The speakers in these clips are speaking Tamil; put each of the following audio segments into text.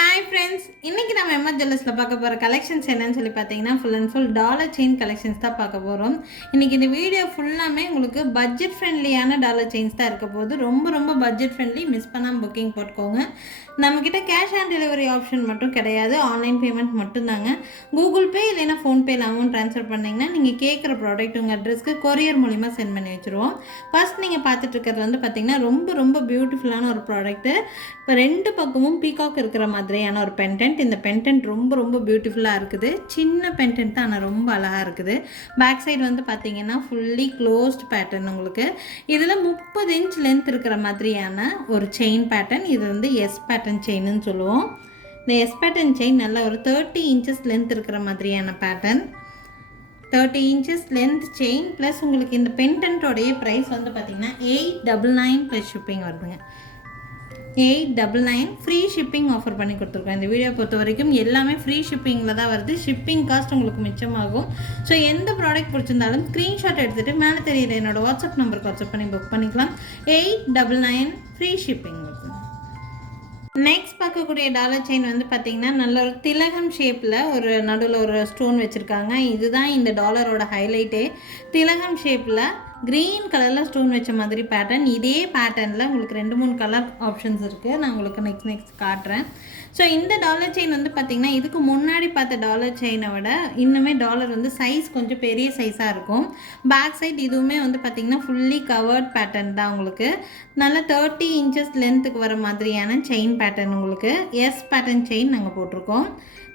ஹாய் ஃப்ரெண்ட்ஸ் இன்னைக்கு நம்ம எம்எஸ் ஜுவல்லர்ஸில் பார்க்க போகிற கலெக்ஷன்ஸ் என்னன்னு சொல்லி பார்த்தீங்கன்னா full and full dollar chain collections தான் பார்க்க போகிறோம் இன்னைக்கு இந்த வீடியோ ஃபுல்லாமே உங்களுக்கு பட்ஜெட் ஃப்ரெண்ட்லியான டாலர் செயின்ஸ் தான் இருக்க போகுது. ரொம்ப ரொம்ப பட்ஜெட் ஃப்ரெண்ட்லி மிஸ் பண்ணாமல் புக்கிங் போட்டுக்கோங்க. நம்மக்கிட்ட கேஷ் ஆன் டெலிவரி ஆப்ஷன் மட்டும் கிடையாது. ஆன்லைன் பேமெண்ட் மட்டும்தாங்க. கூகுள் பே இல்லைன்னா ஃபோன்பேயில் அமௌண்ட் ட்ரான்ஸ்ஃபர் பண்ணிங்கன்னா நீங்கள் கேட்குற ப்ராடக்ட் உங்கள் அட்ரஸ்க்கு கொரியர் மூலிமா சென்ட் பண்ணி வச்சுருவோம். ஃபர்ஸ்ட் நீங்கள் பார்த்துட்டு இருக்கிறது வந்து பார்த்தீங்கன்னா ரொம்ப ரொம்ப பியூட்டிஃபுல்லான ஒரு ப்ராடக்ட்டு இப்போ ரெண்டு பக்கமும் பீகாக் இருக்கிற மாதிரி மாதிரியான ஒரு பென்டென்ட் இந்த பென்டென்ட் ரொம்ப ரொம்ப பியூட்டிஃபுல்லாக இருக்குது. சின்ன பென்டென்ட் தான் ஆனால் ரொம்ப அழகாக இருக்குது. பேக் சைடு வந்து பார்த்தீங்கன்னா ஃபுல்லி க்ளோஸ்ட் பேட்டர்ன் உங்களுக்கு. இதில் முப்பது இன்ச் லென்த் இருக்கிற மாதிரியான ஒரு செயின் பேட்டர்ன் இது வந்து எஸ் பேட்டர்ன் செயின்னு சொல்லுவோம். இந்த எஸ் பேட்டர்ன் செயின் நல்ல ஒரு தேர்ட்டி இன்ச்சஸ் லென்த் இருக்கிற மாதிரியான pattern thirty inches length chain plus உங்களுக்கு இந்த பென்டென்ட்டோடைய ப்ரைஸ் வந்து பார்த்திங்கன்னா eight double nine plus shipping வருதுங்க. Eight double nine free shipping offer பண்ணி கொடுத்துருக்கோம். இந்த வீடியோ பொறுத்த வரைக்கும் எல்லாமே ஃப்ரீ ஷிப்பிங்கில் தான் வருது. ஷிப்பிங் காஸ்ட் உங்களுக்கு மிச்சமாகும். ஸோ எந்த ப்ராடக்ட் பிடிச்சிருந்தாலும் ஸ்க்ரீன்ஷாட் எடுத்துகிட்டு மேலே தெரியுது என்னோடய வாட்ஸ்அப் நம்பருக்கு வாட்ஸ்அப் பண்ணி புக் பண்ணிக்கலாம். Eight double nine free shipping next பார்க்கக்கூடிய டாலர் செயின் வந்து பார்த்தீங்கன்னா நல்ல ஒரு திலகம் ஷேப்பில் ஒரு நடுவில் ஒரு ஸ்டோன் வச்சுருக்காங்க. இதுதான் இந்த டாலரோட ஹைலைட்டே திலகம் ஷேப்பில் க்ரீன் கலரில் ஸ்டோன் வச்ச மாதிரி பேட்டர்ன் இதே பேட்டர்னில் உங்களுக்கு ரெண்டு மூணு கலர் ஆப்ஷன்ஸ் இருக்குது நான் உங்களுக்கு நெக்ஸ்ட் நெக்ஸ்ட் காட்டுறேன். ஸோ இந்த டாலர் செயின் வந்து பார்த்திங்கன்னா இதுக்கு முன்னாடி பார்த்த டாலர் செயினை விட இன்னுமே டாலர் வந்து சைஸ் கொஞ்சம் பெரிய சைஸாக இருக்கும். பேக் சைட் இதுவுமே வந்து பார்த்திங்கன்னா ஃபுல்லி கவர்ட் பேட்டர்ன் தான் உங்களுக்கு. நல்ல தேர்ட்டி இன்ச்சஸ் லென்த்துக்கு வர மாதிரியான செயின் பேட்டர்ன் உங்களுக்கு. எஸ் பேட்டர்ன் செயின் நாங்கள் போட்டிருக்கோம்.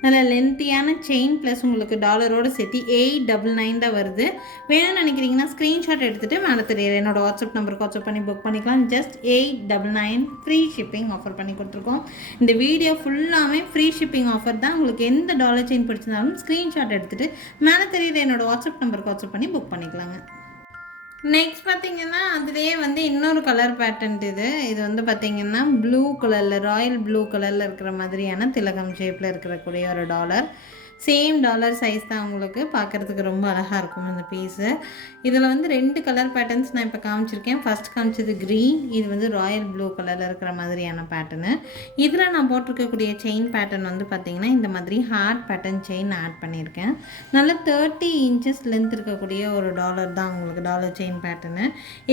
நல்ல லென்த்தியான செயின் ப்ளஸ் உங்களுக்கு டாலரோட சேர்த்து எயிட் டபுள் நைன் தான் வருது. வேணும்னு நினைக்கிறீங்கன்னா ஸ்க்ரீன்ஷாட் எடுத்துகிட்டு மேலே தெரியுற என்னோட வாட்ஸ்அப் நம்பருக்கு வாட்ஸ்அப் பண்ணி புக் பண்ணிக்கலாம். Just eight double nine free shipping offer பண்ணி கொடுத்துருக்கோம். இந்த வீடியோ ஃபுல்லாமே ஃப்ரீ ஷிப்பிங் ஆஃபர் தான். உங்களுக்கு எந்த டாலர் செயின் பிடிச்சிருந்தாலும் ஸ்க்ரீன்ஷாட் எடுத்துகிட்டு மேலே தெரியுது என்னோட வாட்ஸ்அப் நம்பருக்கு வாட்ஸ்அப் பண்ணி புக் பண்ணிக்கலாங்க. நெக்ஸ்ட் பார்த்தீங்கன்னா அதுலேயே வந்து இன்னொரு கலர் பேட்டர்ன் இது. இது வந்து பார்த்தீங்கன்னா ப்ளூ கலரில் ராயல் ப்ளூ கலரில் இருக்கிற மாதிரியான திலகம் ஷேப்பில் இருக்கக்கூடிய ஒரு டாலர் சேம் டாலர் சைஸ் தான் உங்களுக்கு பார்க்குறதுக்கு ரொம்ப அழகாக இருக்கும் இந்த பீஸு இதில் வந்து ரெண்டு கலர் பேட்டர்ன்ஸ் நான் இப்போ காமிச்சிருக்கேன். ஃபஸ்ட் காமிச்சது க்ரீன் இது வந்து ராயல் ப்ளூ கலரில் இருக்கிற மாதிரியான பேட்டர்னு இதில் நான் போட்டிருக்கக்கூடிய செயின் பேட்டர்ன் வந்து பார்த்திங்கன்னா இந்த மாதிரி ஹார்ட் பேட்டர்ன் செயின் ஆட் பண்ணியிருக்கேன். நல்ல தேர்ட்டி இன்ச்சஸ் லென்த் இருக்கக்கூடிய ஒரு டாலர் தான் உங்களுக்கு dollar chain pattern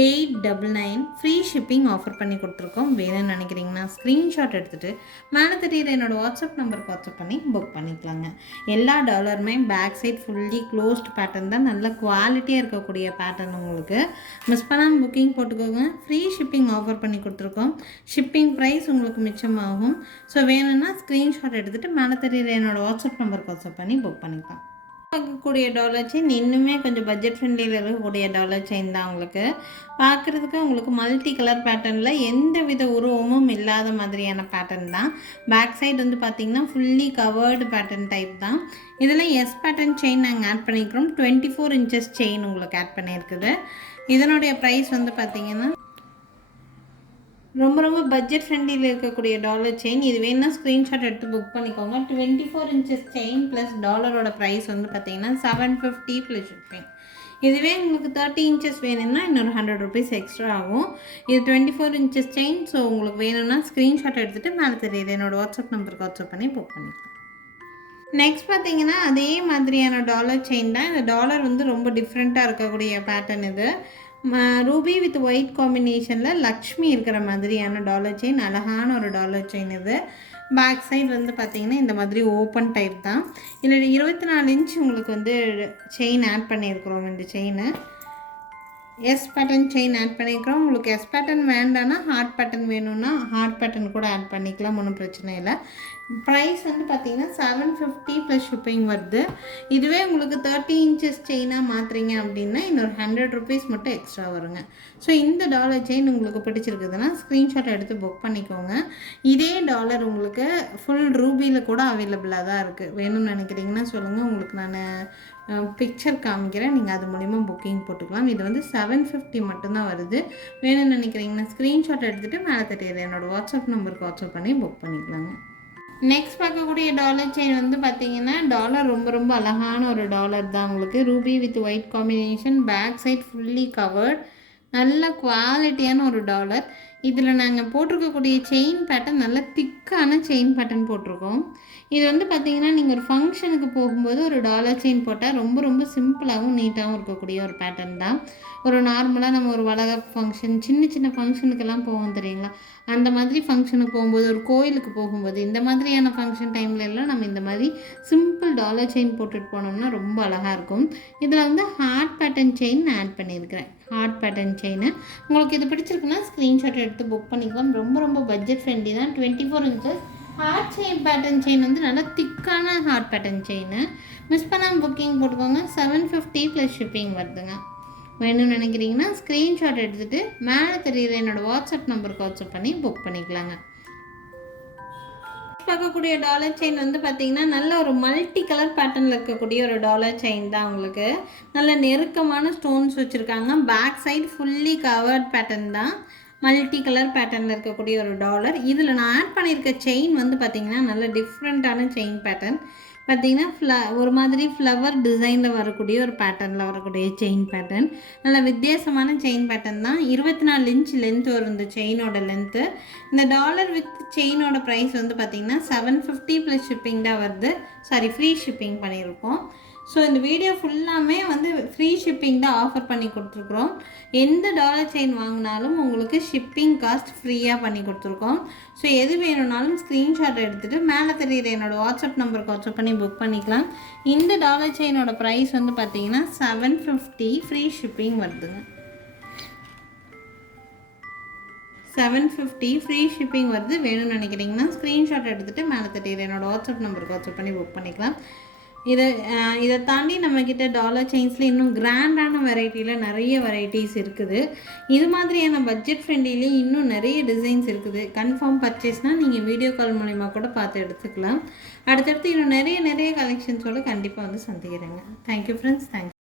eight double nine free shipping offer பண்ணி கொடுத்துருக்கோம். வேணும்னு நினைக்கிறீங்கன்னா ஸ்க்ரீன்ஷாட் எடுத்துகிட்டு மேலே தெரியுற என்னோட வாட்ஸ்அப் நம்பருக்கு வாட்ஸ்அப் பண்ணி புக் பண்ணிக்கலாங்க. எல்லா டாலருமே back side fully closed pattern தான். நல்ல குவாலிட்டியாக இருக்கக்கூடிய பேட்டர்ன் உங்களுக்கு. மிஸ் பண்ணாமல் புக்கிங் போட்டுக்கோங்க. ஃப்ரீ ஷிப்பிங் ஆஃபர் பண்ணி கொடுத்துருக்கோம். ஷிப்பிங் ப்ரைஸ் உங்களுக்கு மிச்சமாகும். ஸோ வேணும்னா ஸ்க்ரீன்ஷாட் எடுத்துகிட்டு மேலே தெரியுற என்னோட வாட்ஸ்அப் நம்பருக்கு வாட்ஸ்அப் பண்ணி புக் பண்ணிக்கலாம். பார்க்கக்கூடிய டாலர் செயின் இன்னுமே கொஞ்சம் பட்ஜெட் ஃப்ரெண்ட்லியில் இருக்கக்கூடிய டாலர் செயின் தான் உங்களுக்கு. பார்க்குறதுக்கு உங்களுக்கு மல்டி கலர் பேட்டர்னில் எந்த வித உருவமும் இல்லாத மாதிரியான பேட்டர்ன் தான். பேக் சைடு வந்து பார்த்திங்கன்னா ஃபுல்லி கவர்டு பேட்டர்ன் டைப் தான். இதில் எஸ் பேட்டர்ன் செயின் நாங்கள் ஆட் பண்ணிக்கிறோம். டுவெண்ட்டி ஃபோர் இன்ச்சஸ் செயின் உங்களுக்கு ஆட் பண்ணியிருக்குது. இதனுடைய ப்ரைஸ் வந்து பார்த்திங்கன்னா ரொம்ப ரொம்ப பட்ஜெட் ஃப்ரெண்ட்லியில் இருக்கக்கூடிய டாலர் செயின் இது வேணும்னா ஸ்க்ரீன்ஷாட் எடுத்து புக் பண்ணிக்கோங்க. Twenty four inches chain plus டாலரோட price வந்து பார்த்தீங்கன்னா செவன் ஃபிஃப்டி ப்ளஸ் ஷிப்பிங் இதுவே உங்களுக்கு தேர்ட்டி இன்ச்சஸ் வேணும்னா இன்னொரு ஹண்ட்ரட் ருபீஸ் எக்ஸ்ட்ரா ஆகும். இது twenty four inches chain so உங்களுக்கு வேணும்னா ஸ்க்ரீன்ஷாட் எடுத்துகிட்டு மேலே தெரியுது. என்னோட வாட்ஸ்அப் நம்பருக்கு வாட்ஸ்அப் பண்ணி புக் பண்ணிக்கலாம். நெக்ஸ்ட் பார்த்தீங்கன்னா அதே மாதிரியான டாலர் செயின் தான். இந்த டாலர் வந்து ரொம்ப டிஃப்ரெண்ட்டாக இருக்கக்கூடிய பேட்டர்ன் இது. ரூபி வித் ஒயிட் காம்பினேஷனில் லக்ஷ்மி இருக்கிற மாதிரியான டாலர் செயின் அழகான ஒரு டாலர் செயின் இது. பேக் சைடு வந்து பார்த்திங்கன்னா இந்த மாதிரி ஓப்பன் டைப் தான். இதில் இருபத்தி நாலு இன்ச் உங்களுக்கு வந்து செயின் ஆட் பண்ணியிருக்கிறோம் இந்த செயினை. எஸ் பட்டன் செயின் ஆட் பண்ணிக்கிறோம். உங்களுக்கு எஸ் பட்டன் வேண்டாம்னா ஹார்ட் பட்டன் வேணும்னா ஹார்ட் பட்டன் கூட ஆட் பண்ணிக்கலாம். ஒன்றும் பிரச்சனை இல்லை. ப்ரைஸ் வந்து பார்த்தீங்கன்னா செவன் ஃபிஃப்டி ப்ளஸ் ஷிப்பிங் வருது. இதுவே உங்களுக்கு தேர்ட்டி இன்ச்சஸ் செயினாக மாற்றுறீங்க அப்படின்னா இன்னொரு ஹண்ட்ரட் ருபீஸ் மட்டும் எக்ஸ்ட்ரா வருங்க. ஸோ இந்த டாலர் செயின் உங்களுக்கு பிடிச்சிருக்குதுன்னா ஸ்க்ரீன்ஷாட் எடுத்து புக் பண்ணிக்கோங்க. இதே டாலர் உங்களுக்கு ஃபுல் ரூபியில் கூட அவைலபிளாக தான் இருக்குது வேணும்னு நினைக்கிறீங்கன்னா சொல்லுங்கள் உங்களுக்கு நான் பிக்சர் காமிக்கிறேன். நீங்கள் அது மூலிமா புக்கிங் போட்டுக்கலாம். இது வந்து செவன் ஃபிஃப்டி மட்டும்தான் வருது. வேணும்னு நினைக்கிறீங்கன்னா ஸ்க்ரீன்ஷாட் எடுத்துகிட்டு மேலே தெரியுது என்னோடய வாட்ஸ்அப் நம்பருக்கு வாட்ஸ்அப் பண்ணி புக் பண்ணிக்கலாங்க. நெக்ஸ்ட் பார்க்கக்கூடிய டாலர் செயின் வந்து பார்த்தீங்கன்னா டாலர் ரொம்ப ரொம்ப அழகான ஒரு டாலர் தான் உங்களுக்கு. Ruby with white combination back side fully covered நல்ல குவாலிட்டியான ஒரு டாலர் இதில் நாங்கள் போட்டிருக்கக்கூடிய செயின் பேட்டர்ன் நல்ல திக்கான செயின் பேட்டர்ன் போட்டிருக்கோம். இது வந்து பார்த்தீங்கன்னா நீங்கள் ஒரு ஃபங்க்ஷனுக்கு போகும்போது ஒரு டாலர் செயின் போட்டால் ரொம்ப ரொம்ப சிம்பிளாகவும் நீட்டாகவும் இருக்கக்கூடிய ஒரு பேட்டர்ன் தான். ஒரு நார்மலாக நம்ம ஒரு வளக ஃபங்க்ஷன் சின்ன சின்ன ஃபங்க்ஷனுக்கெல்லாம் போவோம் தெரியுங்களா? அந்த மாதிரி ஃபங்க்ஷனுக்கு போகும்போது ஒரு கோயிலுக்கு போகும்போது இந்த மாதிரியான ஃபங்க்ஷன் டைம்ல எல்லாம் நம்ம இந்த மாதிரி சிம்பிள் டாலர் செயின் போட்டுட்டு போனோம்னா ரொம்ப அழகாக இருக்கும். இதில் வந்து ஹார்ட் பேட்டர்ன் செயின் ஆட் பண்ணியிருக்கிறேன். ஹார்ட் பேட்டர்ன் செயின் உங்களுக்கு இது பிடிச்சிருக்குன்னா ஸ்க்ரீன்ஷாட் எடுத்து புக் பண்ணிக்கலாம் ரொம்ப ரொம்ப பட்ஜெட் ஃப்ரெண்ட்லி தான். Twenty four inches heart chain pattern chain வந்து நல்லா திக்கான ஹார்ட் பேட்டர்ன் செயின் மிஸ் பண்ணாமல் புக்கிங் போட்டுக்கோங்க. செவன் ஃபிஃப்டி ப்ளஸ் ஷிப்பிங் வருதுங்க. வேணும்னு நினைக்கிறீங்கன்னா ஸ்க்ரீன்ஷாட் எடுத்துகிட்டு மேலே தெரியுற என்னோடய வாட்ஸ்அப் நம்பருக்கு வாட்ஸ்அப் பண்ணி புக் பண்ணிக்கலாங்க. பார்க்கக்கூடிய டாலர் செயின் வந்து பார்த்தீங்கன்னா நல்ல ஒரு மல்டி கலர் பேட்டர்னில் இருக்கக்கூடிய ஒரு டாலர் செயின் தான் உங்களுக்கு. நல்ல நெருக்கமான ஸ்டோன்ஸ் வச்சுருக்காங்க. Back side fully covered pattern தான். மல்டி கலர் பேட்டர்னில் இருக்கக்கூடிய ஒரு டாலர். இதில் நான் ஆட் பண்ணியிருக்க செயின் வந்து பார்த்திங்கன்னா நல்ல டிஃப்ரெண்ட்டான செயின் பேட்டர்ன் பார்த்தீங்கன்னா ஃப்ள ஒரு மாதிரி ஃப்ளவர் டிசைனில் வரக்கூடிய ஒரு பேட்டர்னில் வரக்கூடிய செயின் பேட்டர்ன் நல்ல வித்தியாசமான செயின் பேட்டர்ன் தான். இருபத்தி நாலு இன்ச் லென்த் வரும் இந்த செயினோட லென்த்து இந்த டாலர் வித் செயினோட ப்ரைஸ் வந்து பார்த்திங்கன்னா செவன் ஃபிஃப்டி ப்ளஸ் ஷிப்பிங் தான் வருது. சாரி ஃப்ரீ ஷிப்பிங் பண்ணியிருக்கோம். ஸோ இந்த வீடியோ ஃபுல்லாமே வந்து ஃப்ரீ ஷிப்பிங் தான் ஆஃபர் பண்ணி கொடுத்துருக்குறோம். எந்த டாலர் செயின் வாங்கினாலும் உங்களுக்கு ஷிப்பிங் காஸ்ட் ஃப்ரீயாக பண்ணி கொடுத்துருக்கோம். ஸோ எது வேணும்னாலும் ஸ்க்ரீன்ஷாட் எடுத்துகிட்டு மேலே தெரியுற என்னோடய வாட்ஸ்அப் நம்பருக்கு வாட்ஸ்அப் பண்ணி புக் பண்ணிக்கலாம். இந்த டாலர் செயினோட ப்ரைஸ் வந்து பார்த்தீங்கன்னா செவன் ஃபிஃப்டி ஃப்ரீ ஷிப்பிங் வருதுங்க. செவன் ஃபிஃப்டி ஃப்ரீ ஷிப்பிங் வருது. வேணும்னு நினைக்கிறீங்கன்னா ஸ்க்ரீன்ஷாட் எடுத்துகிட்டு மேலே தட்டிடுற என்னோடய வாட்ஸ்அப் நம்பருக்கு வாட்ஸ்அப் பண்ணி புக் பண்ணிக்கலாம். இதை இதை தாண்டி நம்மக்கிட்ட டாலர் செயின்ஸில் இன்னும் கிராண்டான வெரைட்டியில் நிறைய வெரைட்டிஸ் இருக்குது. இது மாதிரியான பட்ஜெட் ஃப்ரெண்ட்லிலேயே இன்னும் நிறைய டிசைன்ஸ் இருக்குது. கன்ஃபார்ம் பர்ச்சேஸ்னால் நீங்கள் வீடியோ கால் மூலிமா கூட பார்த்து எடுத்துக்கலாம். அடுத்தடுத்து இன்னும் நிறைய நிறைய கலெக்ஷன்ஸோடு கண்டிப்பாக வந்து சந்திக்கிறேங்க. Thank you friends thanks